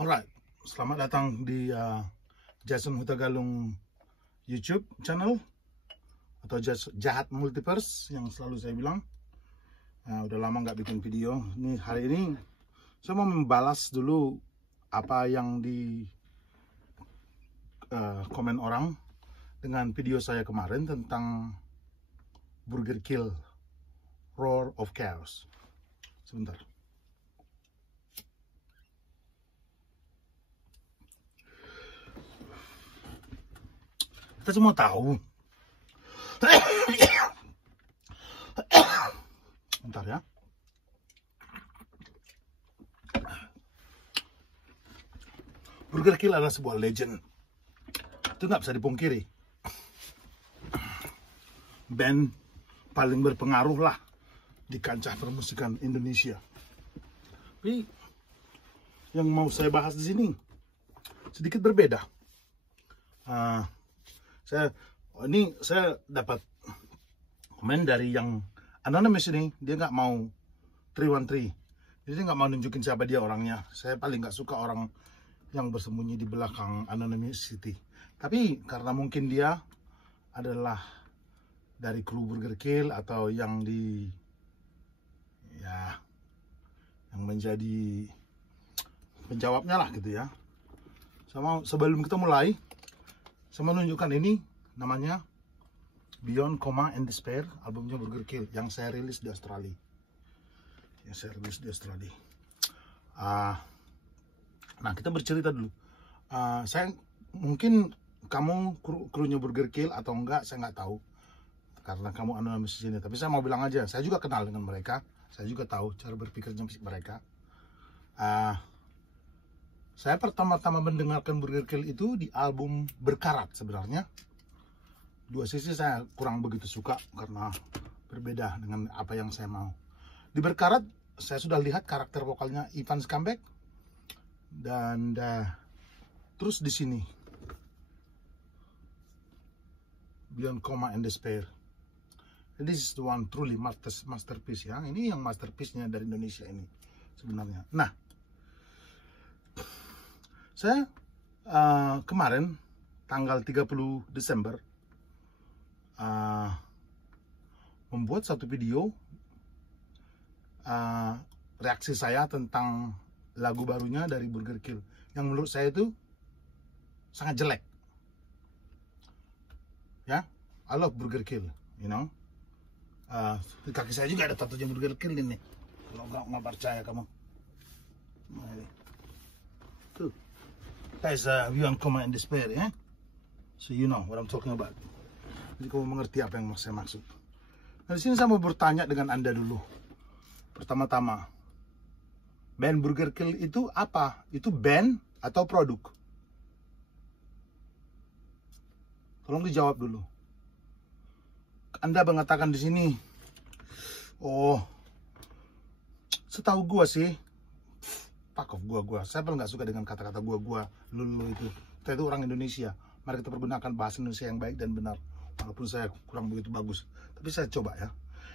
Alright, selamat datang di Jason Hutagalung YouTube channel atau Jahat Multiverse yang selalu saya bilang. Udah lama nggak bikin video. Hari ini saya mau membalas dulu apa yang di komen orang dengan video saya kemarin tentang Burger Kill Roar of Chaos. Sebentar. Kita semua tahu. Bentar ya. Burger Kill adalah sebuah legend. Itu nggak bisa dipungkiri. Band paling berpengaruh lah di kancah permusikan Indonesia. Tapi yang mau saya bahas di sini sedikit berbeda. Saya dapat komen dari yang anonymous ini. Dia nggak mau 313, jadi dia nggak mau nunjukin siapa dia orangnya. Saya paling nggak suka orang yang bersembunyi di belakang anonymity. Tapi karena mungkin dia adalah dari kru Burger Kill atau yang yang menjadi penjawabnya lah gitu ya. Sebelum kita mulai, saya mau menunjukkan ini, namanya Beyond Coma and Despair, albumnya Burger Kill yang saya rilis di Australia. Nah, kita bercerita dulu. Saya mungkin kamu krunya Burger Kill atau enggak, saya nggak tahu karena kamu anonymous di sini. Tapi saya mau bilang aja, saya juga kenal dengan mereka. Saya juga tahu cara berpikirnya mereka. Saya pertama-tama mendengarkan Burger Kill itu di album Berkarat sebenarnya. Dua sisi saya kurang begitu suka karena berbeda dengan apa yang saya mau. Di Berkarat saya sudah lihat karakter vokalnya Ivan Skambek. Dan terus di sini Beyond Coma and Despair. This is the one truly masterpiece ya. Ini yang masterpiece-nya dari Indonesia ini sebenarnya. Nah, saya kemarin tanggal 30 Desember membuat satu video reaksi saya tentang lagu barunya dari Burger Kill yang menurut saya itu sangat jelek. Ya, I love Burger Kill, you know. Di kaki saya juga ada tatonya Burger Kill ini. Kalau nggak percaya kamu. Tuh. Guys, Beyond Coma and Despair ya. So you know what I'm talking about. Jadi kamu mengerti apa yang saya maksud. Nah, di sini saya mau bertanya dengan Anda dulu. Pertama-tama, band Burger Kill itu apa? Itu band atau produk? Tolong dijawab dulu. Anda mengatakan di sini, oh, setahu gua sih, fuck off gua. Saya paling nggak suka dengan kata-kata gua, lu itu. Kita itu orang Indonesia. Mari kita pergunakan bahasa Indonesia yang baik dan benar. Walaupun saya kurang begitu bagus, tapi saya coba ya.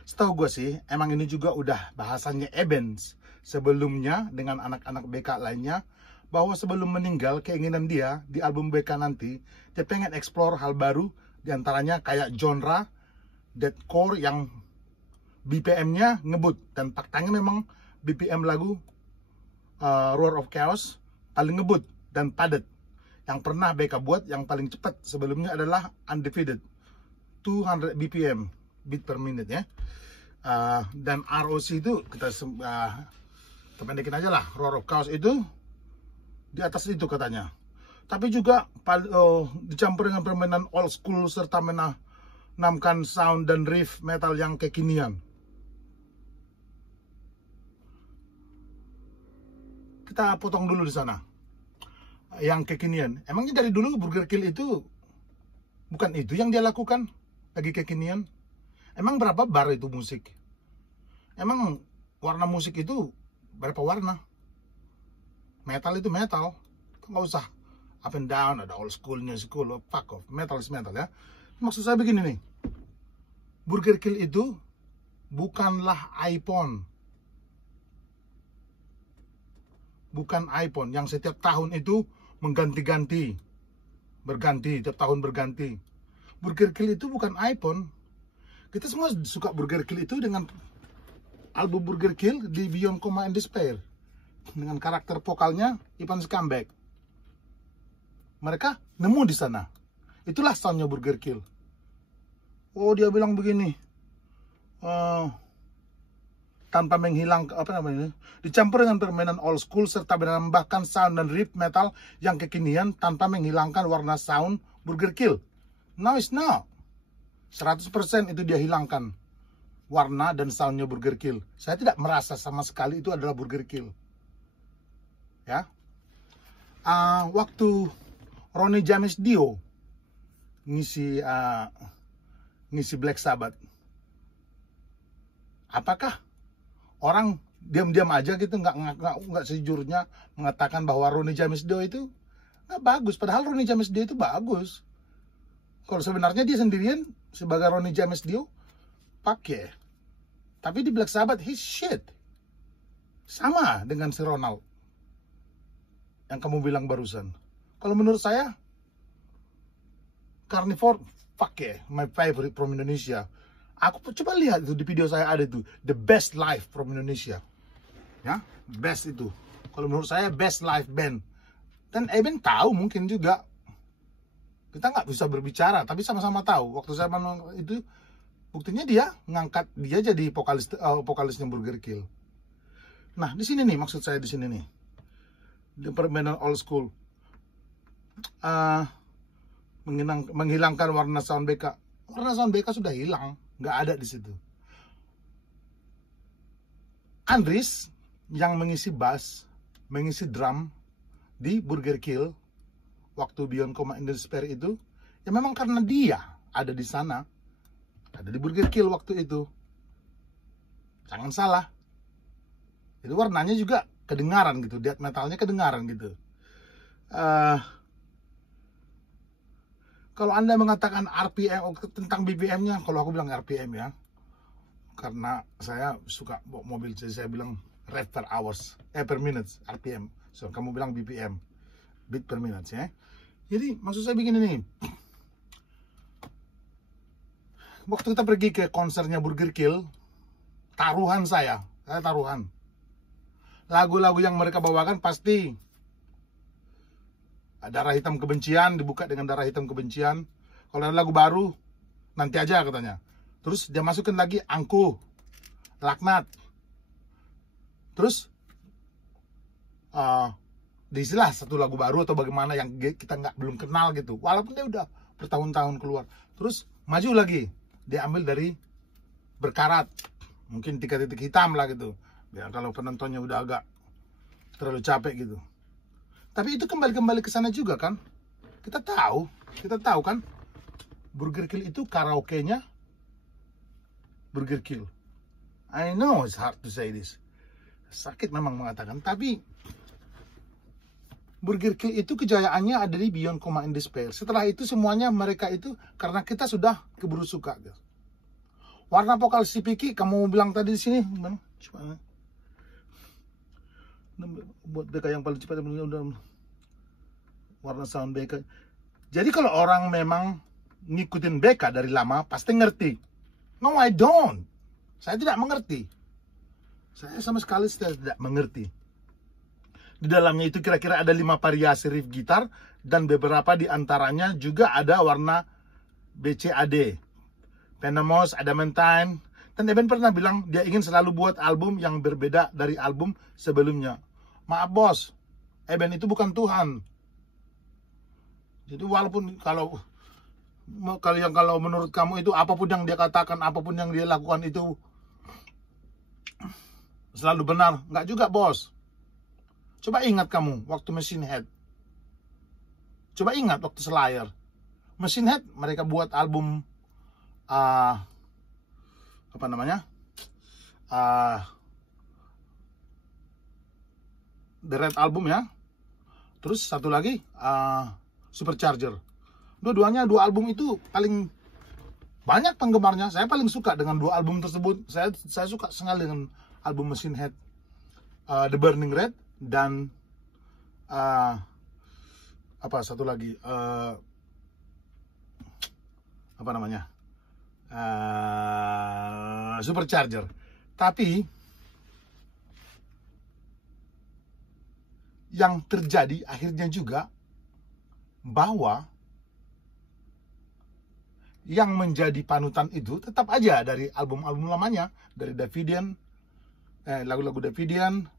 Setahu gua sih, emang ini juga udah bahasanya Ebens sebelumnya dengan anak-anak BK lainnya, bahwa sebelum meninggal keinginan dia di album BK nanti, dia pengen explore hal baru, diantaranya kayak genre deathcore yang BPM-nya ngebut. Dan faktanya memang BPM lagu Roar of Chaos paling ngebut dan padat. Yang pernah BK buat yang paling cepat sebelumnya adalah Undefeated 200 BPM, beat per minute ya. Dan ROC itu kita pendekin aja lah. Roar of Chaos itu di atas itu katanya. Tapi juga dicampur dengan permainan old school serta menanamkan sound dan riff metal yang kekinian. Kita potong dulu di sana. Yang kekinian. Emangnya dari dulu Burger Kill itu bukan itu yang dia lakukan? Lagi kekinian. Emang berapa bar itu musik? Emang warna musik itu berapa warna? Metal itu metal. Nggak usah up and down, ada old school, new school, fuck off. Metal is metal ya. Maksud saya begini nih. Burger Kill itu bukanlah iPhone. bukan iPhone yang setiap tahun itu berganti, tiap tahun berganti. Burger Kill itu bukan iPhone. Kita semua suka Burger Kill itu dengan album Burger Kill di Beyond Coma and Despair dengan karakter vokalnya Ivan Scumbag. Mereka nemu di sana. Itulah soundnya Burger Kill. Oh, dia bilang begini, tanpa menghilangkan dicampur dengan permainan old school serta menambahkan sound dan riff metal yang kekinian tanpa menghilangkan warna sound Burger Kill. No, it's not. 100% itu dia hilangkan warna dan soundnya Burger Kill. Saya tidak merasa sama sekali itu adalah Burger Kill. Ya, waktu Ronnie James Dio ngisi Black Sabbath, apakah orang diam-diam aja gitu nggak sejujurnya mengatakan bahwa Ronnie James Dio itu nggak bagus, padahal Ronnie James Dio itu bagus. Kalau sebenarnya dia sendirian sebagai Ronnie James Dio pakai, tapi di Black Sabbath he's shit. Sama dengan si Ronald yang kamu bilang barusan. Kalau menurut saya Carnivore pakai my favorite from Indonesia. Aku coba lihat itu di video saya ada itu the best live from Indonesia. Ya, best itu. Kalau menurut saya best live band. Dan Eben tahu mungkin juga. Kita nggak bisa berbicara, tapi sama-sama tahu. Waktu saya menonton itu, buktinya dia ngangkat dia jadi vokalisnya Burger Kill. Nah, di sini nih maksud saya di sini nih. Di permainan old school. Menghilangkan warna sound BK. Warna sound BK sudah hilang, nggak ada di situ. Andris yang mengisi bass, mengisi drum di Burger Kill waktu Beyond Coma and Despair itu, ya memang karena dia ada di sana, ada di Burger Kill waktu itu. Jangan salah, itu warnanya juga kedengaran gitu, death metalnya kedengaran gitu. Kalau Anda mengatakan RPM tentang BPM-nya, kalau aku bilang RPM ya, karena saya suka bawa mobil, jadi saya bilang rev per hours, per minute, RPM. So kamu bilang BPM, beat per minute ya. Jadi maksud saya begini nih, waktu kita pergi ke konsernya Burger Kill, taruhan saya taruhan. Lagu-lagu yang mereka bawakan pasti Darah Hitam Kebencian, dibuka dengan Darah Hitam Kebencian. Kalau ada lagu baru, nanti aja katanya. Terus dia masukin lagi Angku, Laknat. Terus diisilah satu lagu baru atau bagaimana yang kita belum kenal gitu. Walaupun dia udah bertahun-tahun keluar. Terus maju lagi, dia ambil dari Berkarat. Mungkin 3 titik hitam lah gitu. Ya, kalau penontonnya udah agak terlalu capek gitu. Tapi itu kembali ke sana juga kan. Kita tahu kan. Burger Kill itu karaoke-nya Burger Kill. I know it's hard to say this. Sakit memang mengatakan, tapi Burger Kill itu kejayaannya ada di Beyond Coma and Despair. Setelah itu semuanya mereka itu karena kita sudah keburu suka. Warna vokal si Piki, kamu bilang tadi di sini, gimana? Coba. Buat BK yang paling cepat udah warna sound BK. Jadi kalau orang memang ngikutin BK dari lama pasti ngerti. No, I don't. Saya tidak mengerti. Saya sama sekali tidak mengerti. Di dalamnya itu kira-kira ada 5 variasi riff gitar dan beberapa di antaranya juga ada warna BCAD, Venomous, Adamantine. Dan Eben pernah bilang dia ingin selalu buat album yang berbeda dari album sebelumnya. Maaf bos, Eben itu bukan Tuhan. Jadi walaupun kalau menurut kamu itu apapun yang dia katakan, apapun yang dia lakukan itu selalu benar, nggak juga bos. Coba ingat kamu waktu Machine Head. Coba ingat waktu Slayer. Machine Head mereka buat album apa namanya? The Red Album ya. Terus satu lagi Supercharger. Dua-duanya 2 album itu paling banyak penggemarnya. Saya paling suka dengan 2 album tersebut. Saya suka sekali dengan album Machine Head, The Burning Red dan apa satu lagi, apa namanya, Supercharger. Tapi yang terjadi akhirnya juga bahwa yang menjadi panutan itu tetap aja dari album-album lamanya, dari Davidian, lagu-lagu Davidian,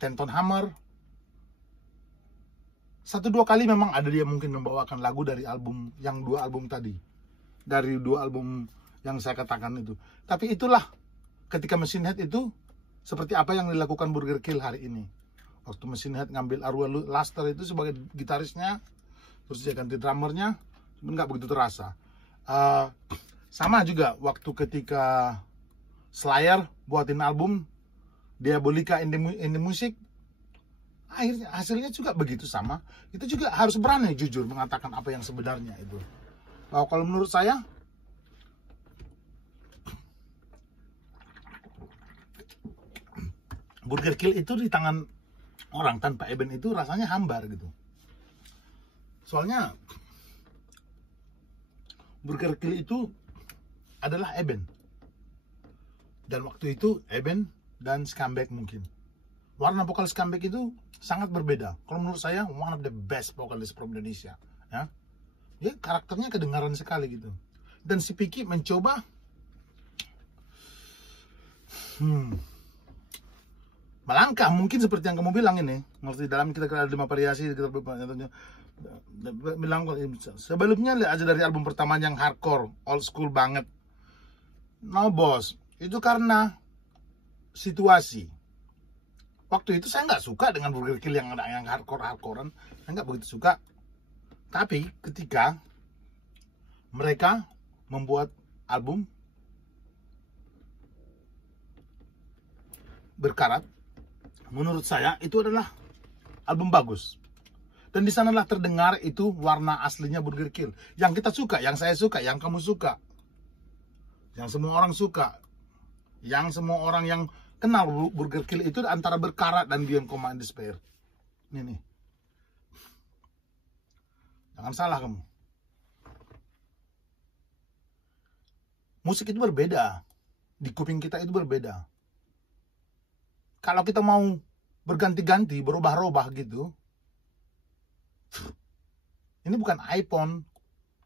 Tenton Hammer. 1-2 kali memang ada dia mungkin membawakan lagu dari album, yang 2 album tadi, dari 2 album yang saya katakan itu. Tapi itulah ketika Machine Head itu seperti apa yang dilakukan Burger Kill hari ini. Waktu Machine Head ngambil Arwa Laster itu sebagai gitarisnya, terus dia ganti drummernya, nggak begitu terasa. Sama juga waktu ketika Slayer buatin album Diabolika in the Music, akhirnya hasilnya juga begitu sama. Kita juga harus berani jujur mengatakan apa yang sebenarnya itu. Kalau menurut saya, Burger Kill itu di tangan orang tanpa Eben itu rasanya hambar gitu. Soalnya Burger Kill itu adalah Eben. Dan waktu itu Eben dan Scumbag mungkin. Warna vokal Scumbag itu sangat berbeda. Kalau menurut saya one of the best vokalis from Indonesia, ya. Dia karakternya kedengaran sekali gitu. Dan si Piki mencoba melangkah mungkin seperti yang kamu bilang ini. Maksudnya dalam kita ada 5 variasi, kita bilang sebelumnya lihat aja dari album pertama yang hardcore, old school banget. No bos, itu karena situasi. Waktu itu saya nggak suka dengan Burger Kill yang hardcorean, saya nggak begitu suka. Tapi ketika mereka membuat album Berkarat, menurut saya itu adalah album bagus. Dan di sanalah terdengar itu warna aslinya Burger Kill. Yang kita suka, yang saya suka, yang kamu suka. Yang semua orang suka. Yang semua orang yang kenal Burger Kill itu antara Berkarat dan Beyond Coma and Despair. Ini nih. Jangan salah kamu. Musik itu berbeda. Di kuping kita itu berbeda. Kalau kita mau berganti-ganti, berubah-ubah gitu, ini bukan iPhone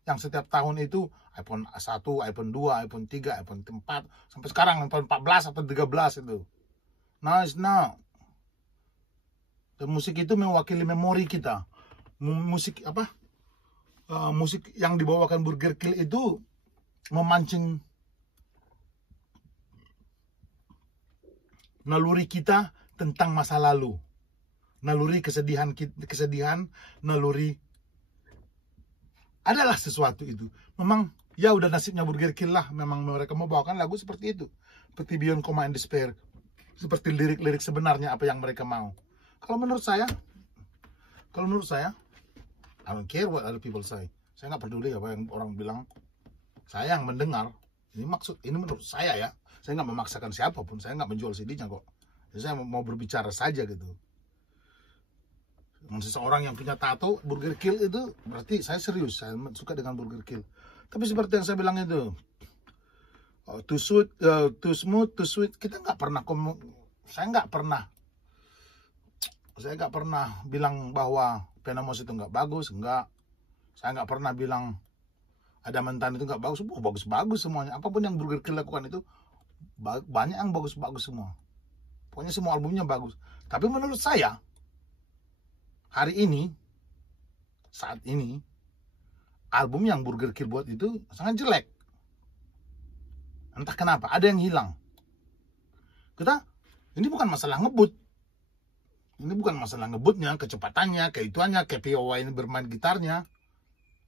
yang setiap tahun itu iPhone 1, iPhone 2, iPhone 3, iPhone 4, sampai sekarang iPhone 14 atau 13 itu. Nice now. Dan musik itu mewakili memori kita. Musik apa? Musik yang dibawakan Burger Kill itu memancing naluri kita tentang masa lalu. Naluri kesedihan, naluri adalah sesuatu itu. Memang ya udah nasibnya Burger Kill lah. Memang mereka mau bawakan lagu seperti itu. Seperti Beyond Coma and Despair. Seperti lirik-lirik sebenarnya apa yang mereka mau. Kalau menurut saya, I don't care what other people say. Saya nggak peduli apa yang orang bilang. Saya yang mendengar. Ini menurut saya ya. Saya nggak memaksakan siapapun. Saya nggak menjual CD-nya kok. Jadi saya mau berbicara saja gitu. Seseorang yang punya tato Burger Kill itu berarti saya serius, saya suka dengan Burger Kill. Tapi seperti yang saya bilang itu, too smooth, too sweet, kita nggak pernah saya nggak pernah bilang bahwa Venomous itu nggak bagus, enggak. Saya nggak pernah bilang Ada Mentan itu nggak bagus, bagus-bagus semuanya. Apapun yang Burger Kill lakukan itu banyak yang bagus-bagus semua. Pokoknya semua albumnya bagus. Tapi menurut saya hari ini, saat ini, album yang Burger Kill buat itu sangat jelek. Entah kenapa, ada yang hilang. Ini bukan masalah ngebut. Ini bukan masalah ngebutnya, kecepatannya, keituannya, KPOY ini bermain gitarnya.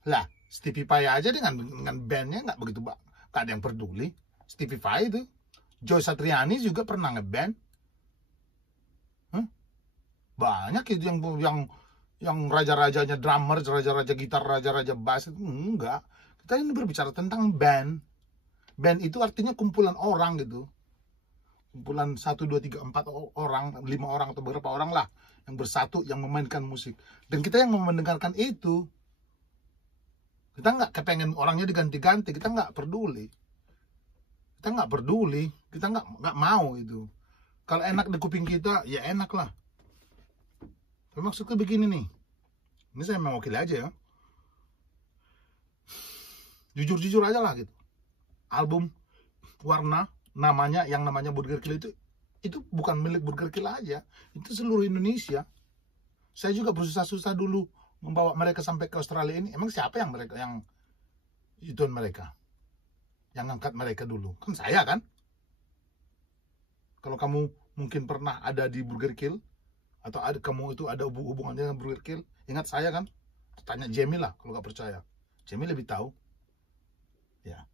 Lah, Stevie Vai aja dengan bandnya nggak begitu, nggak ada yang peduli. Stevie Vai itu, Joy Satriani juga pernah ngeband. Banyak itu yang raja-rajanya drummer, raja-raja gitar, raja-raja bass itu enggak. Kita ini berbicara tentang band. Band itu artinya kumpulan orang gitu. kumpulan 1, 2, 3, 4 orang, 5 orang atau beberapa orang lah yang bersatu yang memainkan musik. Dan kita yang mau mendengarkan itu, kita nggak kepengen orangnya diganti-ganti, kita nggak peduli. Kita nggak peduli, kita nggak mau itu. Kalau enak di kuping kita, ya enak lah. Tapi maksudnya begini nih, ini saya mewakili aja ya. Jujur-jujur aja lah gitu. Album Warna, yang namanya Burger Kill itu bukan milik Burger Kill aja, itu seluruh Indonesia. Saya juga bersusah-susah dulu membawa mereka sampai ke Australia ini. Emang siapa yang yang angkat mereka dulu? Kan saya kan. Kalau kamu mungkin pernah ada di Burger Kill, atau kamu itu ada hubungannya dengan Burger Kill, ingat saya kan? Tanya Jamie lah kalau nggak percaya. Jamie lebih tahu. Ya.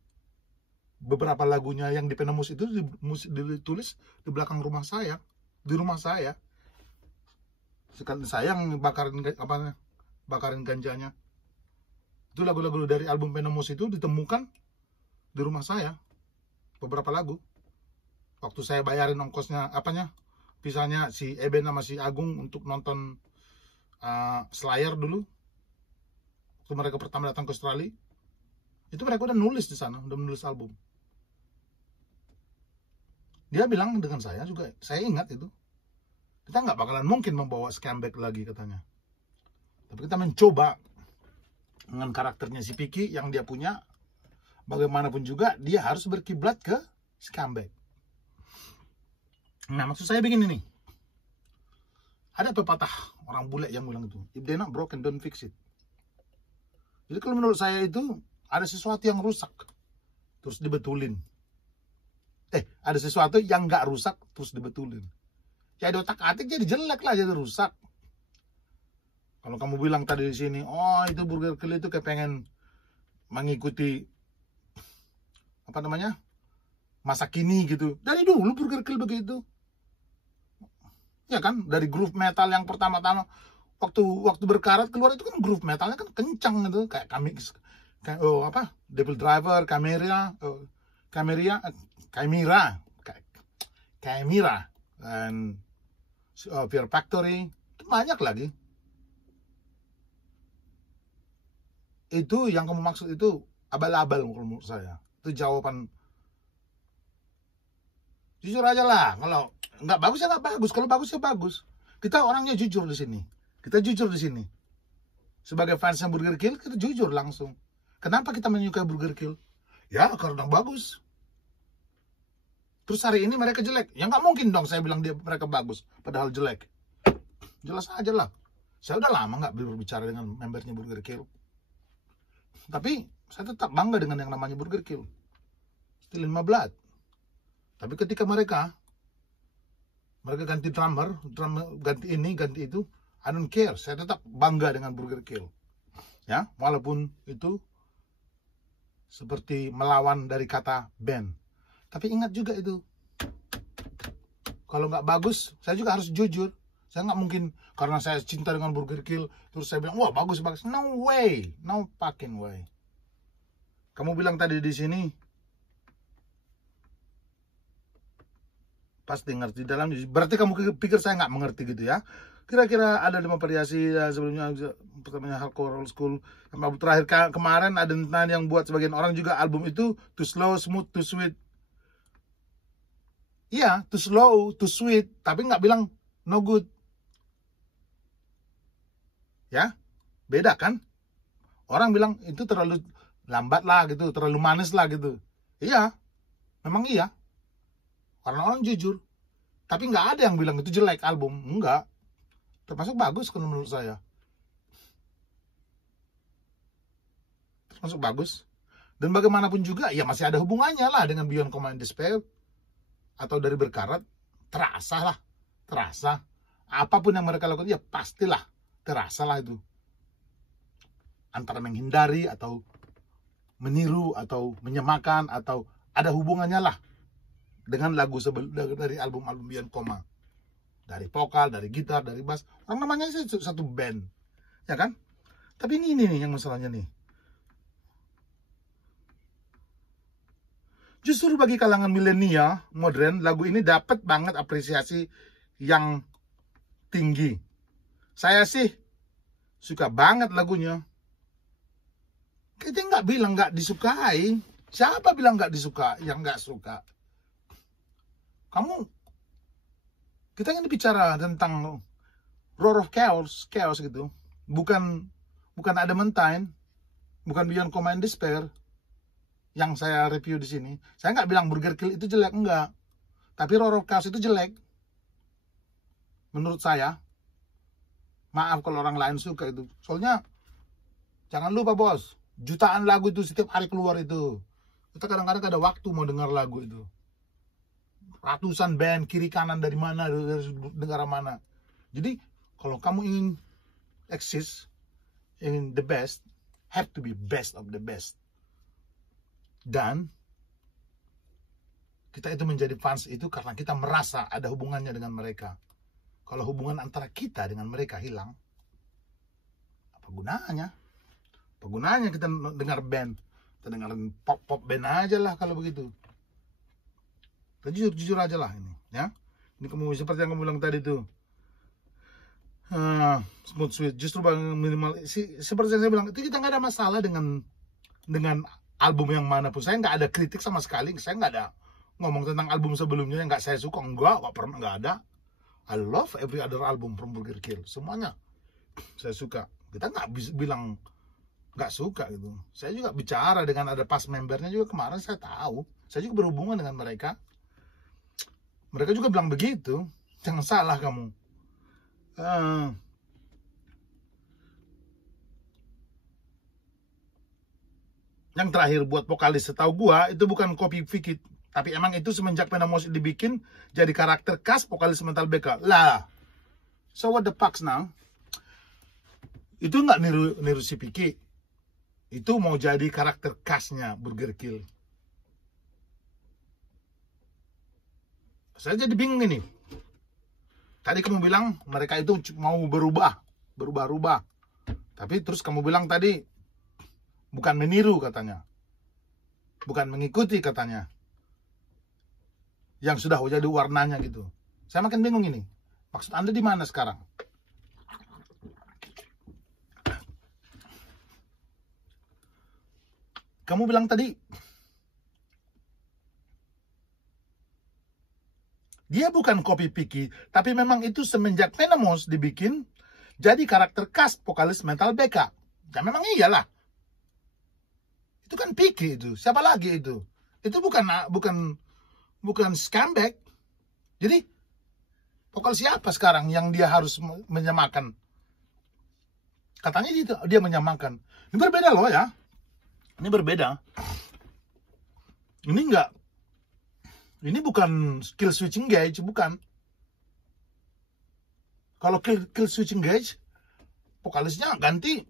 Beberapa lagunya yang di Penemus itu ditulis di belakang rumah saya, di rumah saya. Sekali saya yang bakarin ganjanya. Itu lagu-lagu dari album Penemus itu ditemukan di rumah saya. Beberapa lagu. Waktu saya bayarin ongkosnya, pisahnya si Eben sama si Agung untuk nonton Slayer dulu. Waktu mereka pertama datang ke Australia. Itu mereka udah nulis di sana, udah menulis album. Dia bilang dengan saya juga, saya ingat itu. Kita nggak bakalan mungkin membawa Scumbag lagi katanya. Tapi kita mencoba dengan karakternya si Piki yang dia punya. Bagaimanapun juga dia harus berkiblat ke Scumbag. Nah maksud saya begini nih. Ada pepatah orang bule yang bilang itu, if they're not broken, don't fix it. Jadi kalau menurut saya itu ada sesuatu yang rusak, terus dibetulin. Ada sesuatu yang nggak rusak terus dibetulin. Ya di otak-atik jadi jelek lah, jadi rusak. Kalau kamu bilang tadi di sini, oh itu Burger Kill itu kayak pengen mengikuti masa kini gitu. Dari dulu Burger Kill begitu. Ya kan, dari groove metal yang pertama-tama waktu berkarat keluar itu kan groove metalnya kan kencang gitu, kayak Devil Driver, Chimera, dan Fear Factory, itu banyak lagi. Itu yang kamu maksud itu abal-abal menurut saya. Itu jawaban. Jujur aja lah, kalau nggak bagus ya nggak bagus, kalau bagus ya bagus. Kita orangnya jujur di sini. Kita jujur di sini. Sebagai fansnya Burger Kill, kita jujur langsung. Kenapa kita menyukai Burger Kill? Ya karena bagus. Terus hari ini mereka jelek. Ya nggak mungkin dong saya bilang mereka bagus, padahal jelek. Jelas aja lah. Saya udah lama nggak berbicara dengan membernya Burger Kill. Tapi saya tetap bangga dengan yang namanya Burger Kill. Still in my blood. Tapi ketika mereka ganti drummer, ganti ini, ganti itu, I don't care. Saya tetap bangga dengan Burger Kill. Ya, walaupun itu seperti melawan dari kata band. Tapi ingat juga itu, kalau nggak bagus, saya juga harus jujur. Saya nggak mungkin karena saya cinta dengan Burger Kill terus saya bilang wah bagus. No way, no fucking way. Kamu bilang tadi di sini pasti ngerti dalam, berarti kamu pikir saya nggak mengerti gitu ya? Kira-kira ada 5 variasi ya, sebelumnya pertamanya Hardcore Old School, yang terakhir kemarin ada yang buat sebagian orang juga album itu Too Slow, Smooth, Too Sweet. Iya, Too Slow, Too Sweet, tapi nggak bilang no good. Ya, beda kan? Orang bilang itu terlalu lambat lah gitu, terlalu manis lah gitu. Iya, memang iya. Karena orang jujur. Tapi nggak ada yang bilang itu jelek album, enggak. Termasuk bagus kalau menurut saya. Termasuk bagus. Dan bagaimanapun juga, ya masih ada hubungannya lah dengan Beyond Coma and Despair. Atau dari Berkarat. Terasa lah. Terasa. Apapun yang mereka lakukan, ya pastilah. Terasa lah itu. Antara menghindari, atau meniru, atau menyamakan, atau ada hubungannya lah. Dengan lagu dari album-album Beyond Coma. Dari vokal, dari gitar, dari bass. Orang namanya satu band. Ya kan? Tapi ini nih yang masalahnya nih. Justru bagi kalangan milenial modern, lagu ini dapat banget apresiasi yang tinggi. Saya sih suka banget lagunya. Kita nggak bilang nggak disukai. Siapa bilang nggak disuka? Yang nggak suka. Kita ingin bicara tentang Roar of Chaos gitu. Bukan Adamantine, bukan Beyond Coma and Despair yang saya review di sini. Saya nggak bilang Burger Kill itu jelek, enggak. Tapi Roar of Chaos itu jelek. Menurut saya. Maaf kalau orang lain suka itu. Soalnya jangan lupa bos, jutaan lagu itu setiap hari keluar itu. Kita kadang-kadang ada waktu mau dengar lagu itu. Ratusan band kiri kanan dari mana, dari negara mana. Jadi kalau kamu ingin eksis, ingin the best, have to be best of the best. Dan kita itu menjadi fans itu karena kita merasa ada hubungannya dengan mereka. Kalau hubungan antara kita dengan mereka hilang, apa gunanya? Apa gunanya kita dengar band? Kita dengerin pop band aja lah kalau begitu. Kita jujur aja lah ini, ya. Ini kamu seperti yang kamu bilang tadi tuh. Smooth Sweet, justru minimal. Seperti yang saya bilang, itu kita nggak ada masalah dengan album yang manapun. Saya nggak ada kritik sama sekali. Saya nggak ada ngomong tentang album sebelumnya yang nggak saya suka. Nggak pernah, nggak ada. I love every other album from Burger Kill. Semuanya saya suka. Kita nggak bilang nggak suka gitu. Saya juga bicara dengan ada past membernya juga kemarin, saya tahu. Saya juga berhubungan dengan mereka. Mereka juga bilang begitu. Jangan salah kamu. Yang terakhir buat vokalis, setahu gua itu bukan copy Vicky. Tapi emang itu semenjak Venomous dibikin jadi karakter khas vokalis Mental BK. Lah, so what the fuck now? Itu nggak niru si Vicky. Itu mau jadi karakter khasnya Burger Kill. Saya jadi bingung ini. Tadi kamu bilang mereka itu mau berubah. Tapi terus kamu bilang tadi bukan meniru katanya. Bukan mengikuti katanya. Yang sudah jadi warnanya gitu. Saya makin bingung ini. Maksud Anda di mana sekarang? Kamu bilang tadi dia bukan copy Vicky, tapi memang itu semenjak Venomous dibikin jadi karakter khas vokalis Mental BK. Ya memang iyalah. Itu kan Vicky itu. Siapa lagi itu? Itu bukan scumbag. Jadi vokal siapa sekarang yang dia harus menyamakan? Katanya dia menyamakan. Ini berbeda loh ya. Ini berbeda. Ini bukan kill switch engage, bukan. Kalau kill switch engage, vokalisnya ganti,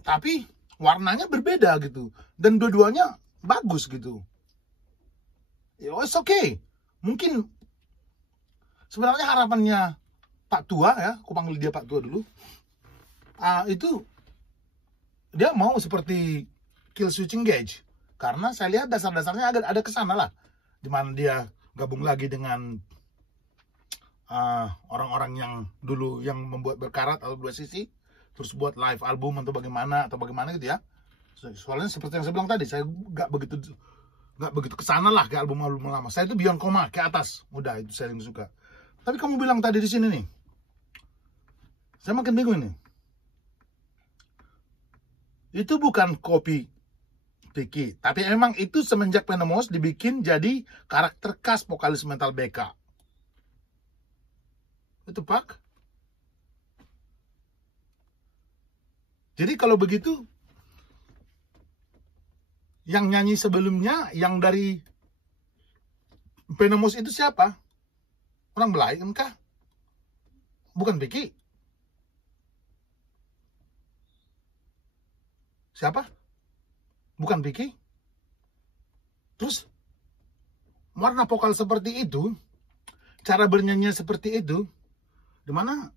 tapi warnanya berbeda gitu. Dan dua-duanya bagus gitu. It's okay. Mungkin sebenarnya harapannya Pak Tua ya, aku panggil dia Pak Tua dulu. Itu dia mau seperti kill switch engage, karena saya lihat dasar-dasarnya ada kesana lah, dimana dia gabung lagi dengan orang-orang yang dulu yang membuat berkarat atau dua sisi, terus buat live album atau bagaimana gitu ya. Soalnya seperti yang saya bilang tadi, saya nggak begitu kesana lah ke album-album lama. Saya itu Beyond Coma ke atas, udah itu saya yang suka. Tapi kamu bilang tadi di sini nih, saya makin bingung nih. Itu bukan copy Vicky, tapi emang itu semenjak Venomous dibikin jadi karakter khas vokalis Mental BK. Itu Pak. Jadi kalau begitu, yang nyanyi sebelumnya, yang dari Venomous itu siapa? Orang Belayan kah? Bukan Vicky. Siapa? Bukan Vicky. Terus warna vokal seperti itu, cara bernyanyi seperti itu, dimana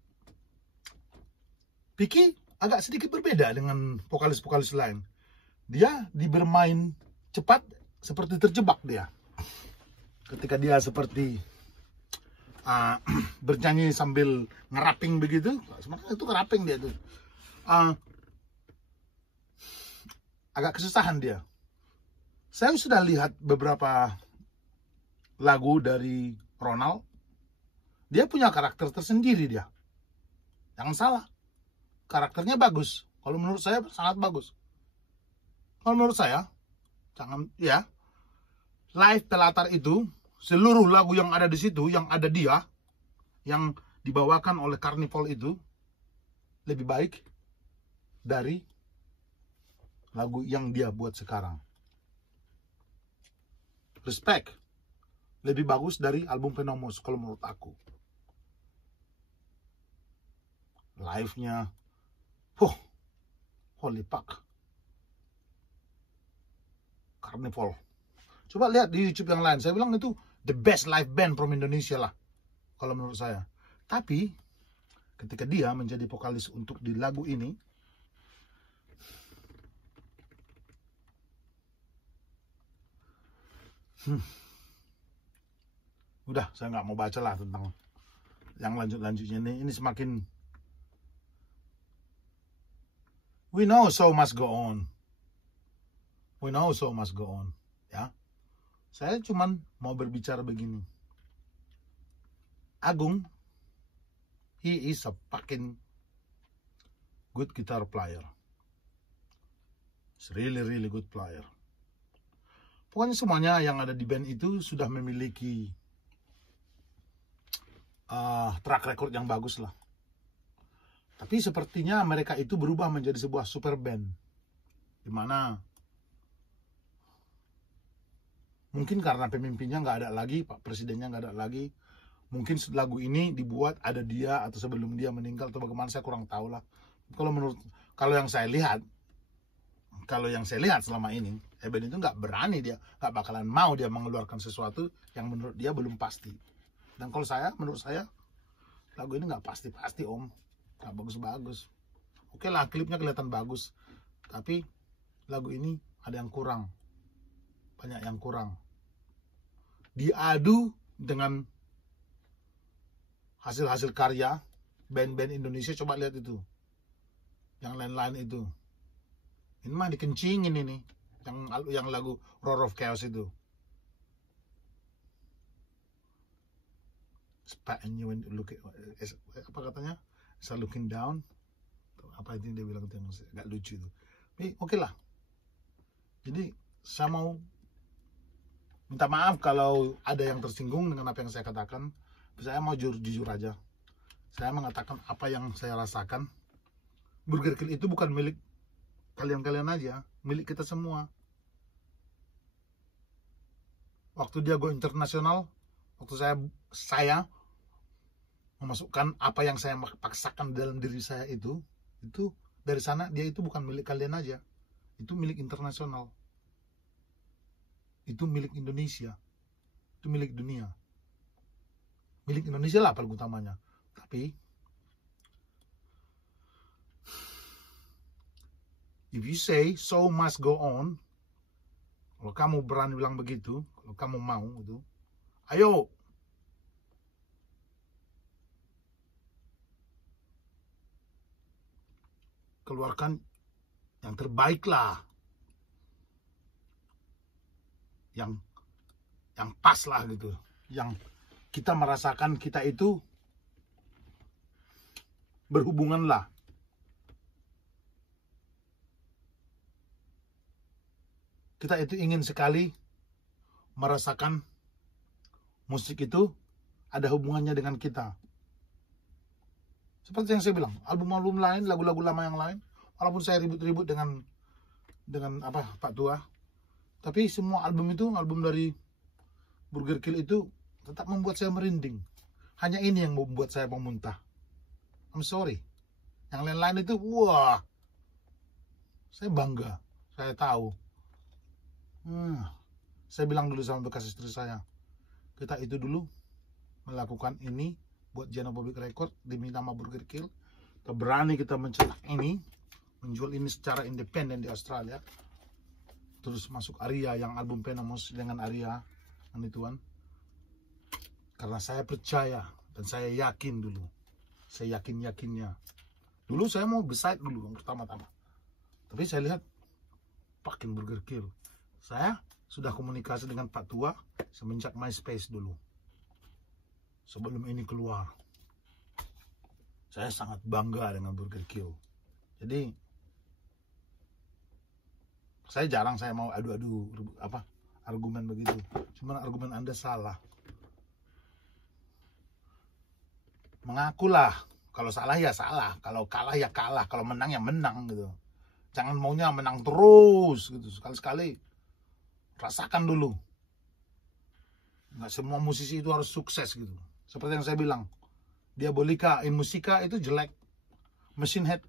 Vicky agak sedikit berbeda dengan vokalis-vokalis lain. Dia bermain cepat, seperti terjebak dia. Ketika dia seperti bernyanyi sambil ngeraping begitu, sebenarnya itu ngeraping dia tuh. Agak kesusahan dia. Saya sudah lihat beberapa lagu dari Ronald. Dia punya karakter tersendiri dia. Jangan salah. Karakternya bagus. Kalau menurut saya sangat bagus. Kalau menurut saya, jangan ya. Live Pelatar itu, seluruh lagu yang ada di situ, yang ada dia, yang dibawakan oleh Carnival itu, lebih baik dari lagu yang dia buat sekarang. Respect. Lebih bagus dari album Venomous kalau menurut aku. Live-nya, holy fuck. Carnival. Coba lihat di YouTube yang lain. Saya bilang itu the best live band from Indonesia lah, kalau menurut saya. Tapi ketika dia menjadi vokalis untuk di lagu ini, udah, saya nggak mau baca lah tentang yang lanjut-lanjutnya ini. Ini semakin, we know so must go on. We know so must go on. Ya, saya cuman mau berbicara begini. Agung, he is a fucking good guitar player. He's really good player. Pokoknya semuanya yang ada di band itu sudah memiliki track record yang bagus lah. Tapi sepertinya mereka itu berubah menjadi sebuah super band, dimana mungkin karena pemimpinnya nggak ada lagi, Pak Presidennya nggak ada lagi. Mungkin lagu ini dibuat ada dia atau sebelum dia meninggal atau bagaimana, saya kurang tahu lah. Kalau yang saya lihat selama ini, band itu nggak berani, dia nggak bakalan mau dia mengeluarkan sesuatu yang menurut dia belum pasti. Dan kalau menurut saya lagu ini nggak pasti om, nggak bagus-bagus. Oke lah, klipnya kelihatan bagus, tapi lagu ini ada yang kurang, banyak yang kurang. Diadu dengan hasil-hasil karya band-band Indonesia, coba lihat itu, yang lain-lain itu. Ini mah dikencingin ini, yang lagu Roar of Chaos itu. And you look at, apa katanya? Start looking down. Apa itu dia bilang, itu agak lucu itu. Oke lah. Jadi saya mau minta maaf kalau ada yang tersinggung dengan apa yang saya katakan. Saya mau jujur aja. Saya mengatakan apa yang saya rasakan. Burger Kill itu bukan milik kalian-kalian aja, milik kita semua. Waktu dia go internasional, waktu saya memasukkan apa yang saya paksakan dalam diri saya itu dari sana, dia itu bukan milik kalian aja, itu milik internasional, itu milik Indonesia, itu milik dunia, milik Indonesia lah paling utamanya. Tapi if you say so must go on, kalau kamu berani bilang begitu, kalau kamu mau itu, ayo. Keluarkan yang terbaik lah, yang pas lah gitu, yang kita merasakan kita itu berhubungan lah. Kita itu ingin sekali merasakan musik itu ada hubungannya dengan kita. Seperti yang saya bilang, album-album lain, lagu-lagu lama yang lain, walaupun saya ribut-ribut dengan Pak Tua, tapi semua album itu, album dari Burger Kill itu tetap membuat saya merinding. Hanya ini yang membuat saya memuntah. I'm sorry. Yang lain-lain itu, wah, saya bangga, saya tahu. Saya bilang dulu sama bekas istri saya, kita itu dulu melakukan ini buat Genopublic Record demi nama Burger Kill. Kita berani kita mencetak ini, menjual ini secara independen di Australia. terus masuk Aria yang album Venomous dengan Aria yang ituan. Karena saya percaya dan saya yakin dulu, saya yakinnya dulu saya mau beside dulu yang pertama-tama, tapi saya lihat fucking Burger Kill. Saya sudah komunikasi dengan Pak Tua semenjak MySpace dulu, sebelum ini keluar. Saya sangat bangga dengan Burger Kill. Jadi saya jarang saya mau adu-adu argumen begitu. Cuma argumen Anda salah. Mengakulah, kalau salah ya salah, kalau kalah ya kalah, kalau menang ya menang gitu. Jangan maunya menang terus gitu. Sekali-sekali rasakan dulu. Nggak semua musisi itu harus sukses gitu. Seperti yang saya bilang, Diabolika in Musica itu jelek. Machine Head,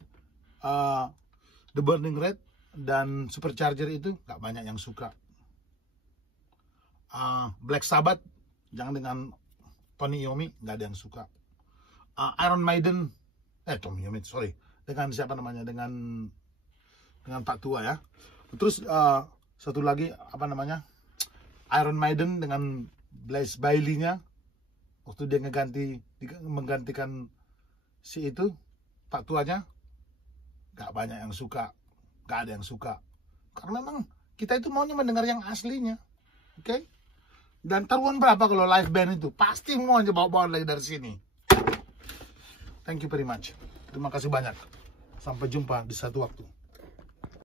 The Burning Red dan Supercharger itu nggak banyak yang suka. Black Sabbath jangan dengan Tony Iommi nggak ada yang suka. Iron Maiden, Tony Iommi sorry, dengan siapa namanya, dengan Pak Tua ya. Terus satu lagi Iron Maiden dengan Blaze Bailey-nya waktu dia menggantikan si itu Pak Tuanya, nggak banyak yang suka, nggak ada yang suka. Karena memang kita itu maunya mendengar yang aslinya, oke? Dan taruhan berapa kalau live band itu? Pasti mau aja bawa-bawa lagi dari sini. Thank you very much. Terima kasih banyak. Sampai jumpa di satu waktu.